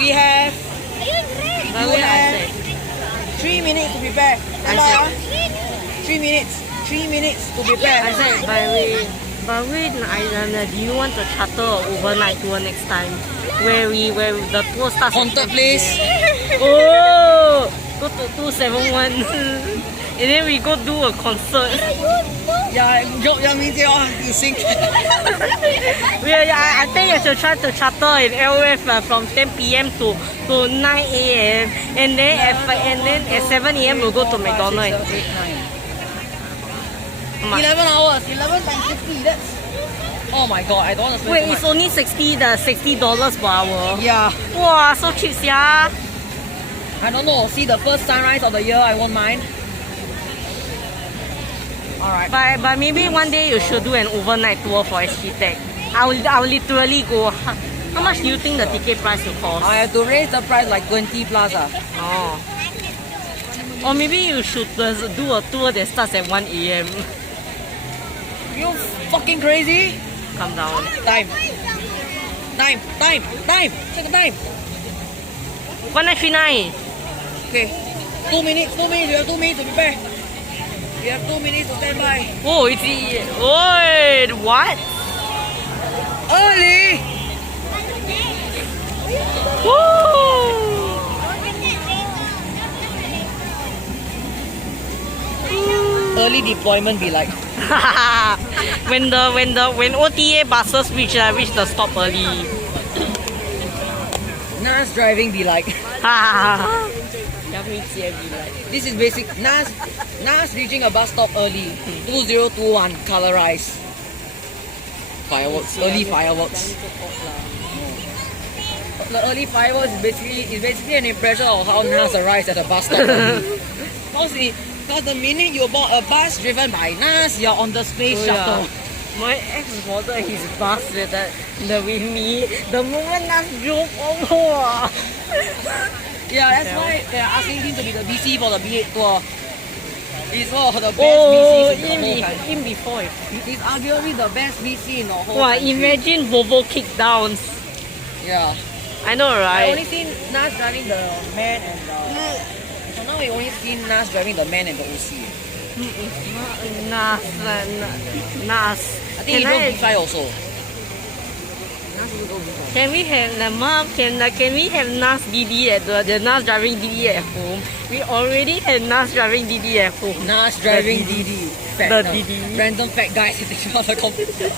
We have. But You wait, have 3 minutes to prepare. I said. 3 minutes. 3 minutes to prepare. I said, but wait, do you want to charter an overnight tour next time? Where the tour starts Haunted place. Oh, go to 271. And then we go do a concert. Yeah, you sing. I think you should try to charter in LOF from 10 PM to 9 AM. And then at 7 AM we'll go to McDonald's. 11 hours. 11 times 60. That's. Oh my god, I don't want to spend Wait, so it's much. only $60 per hour. Yeah. Wow, so cheap, yeah. I don't know. See the first sunrise of the year, I won't mind. Alright. But maybe one day you should do an overnight tour for SG Tech. I'll literally go. How much do you think the ticket price will cost? I have to raise the price like 20 plus. Oh. Or maybe you should do a tour that starts at 1 AM. You fucking crazy? Calm down. Time. Check the time. 1939. Okay. 2 minutes. You have 2 minutes to prepare. You have 2 minutes to stand by. Oh, it's wait, what? Early. Woo! Early deployment be like. when OTA buses reach the stop early. NAS driving be like. This is basic. NAS reaching a bus stop early. 2021 colorized. Fireworks. Early fireworks. The early fireworks is basically an impression of how NAS arrives at a bus stop. Because the minute you board a bus driven by NAS, you're on the space shuttle. My ex boarded his bus with me. The moment NAS drove over. Yeah, that's why they're asking him to be the BC for the B8 tour. He's one of the best BCs in the whole country. In before. He's arguably the best BC in the whole Wow, country. imagine Volvo kickdowns. Yeah. I know, I only right? seen NAS driving the man and the... So now we only seen NAS driving the man and the OC. NAS. I think he drove B5 also. Can we have can we have NAS DD at the NAS driving DD at home? We already had NAS driving DD at home. NAS driving DD. The DD. Random fat guys in the computer.